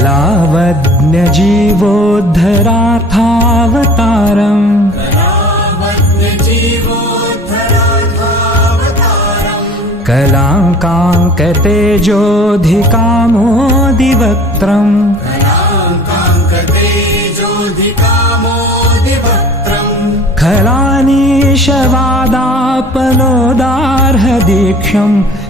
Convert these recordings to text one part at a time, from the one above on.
कलावन्यजीवोद्धरार्थावतारम् कलाङ्काङ्कतेजोऽधिकामोदिवक्त्रम् खलानीशवादापनोदार्हदीक्षम्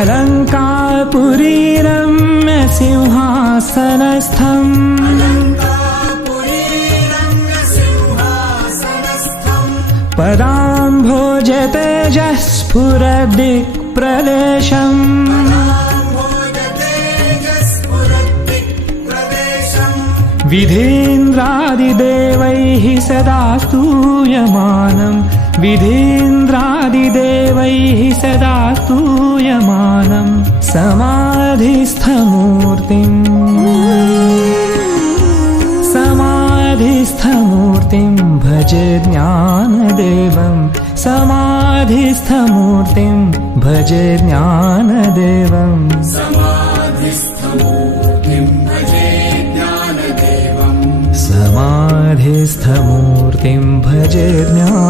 अलङ्कारपुरीरम्य सिंहासनस्थम्। पदाम्भोजतेजः स्फुरदिक्प्रदेशम् विधीन्द्रादिदेवैः सदा स्तूयमानम् विधीन्द्रादिदेवैः सदा स्तूयमानम् समाधिस्थमूर्तिम्। समाधिस्थमूर्तिम् भजे ज्ञानदेवम् समाधिस्थमूर्तिम् भजे ज्ञानदेवम्। समाधिस्थमूर्तिम् भजे ज्ञानदेवम्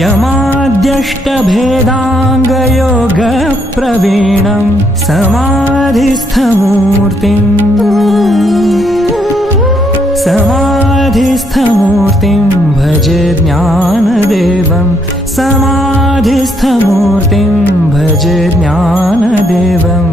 यमाद्यष्टभेदाङ्गयोगप्रवीणम् समाधिस्थमूर्तिम् समाधिस्थमूर्तिम् भजे ज्ञानदेवम् समाधिस्थमूर्तिम् भजे ज्ञानदेवम्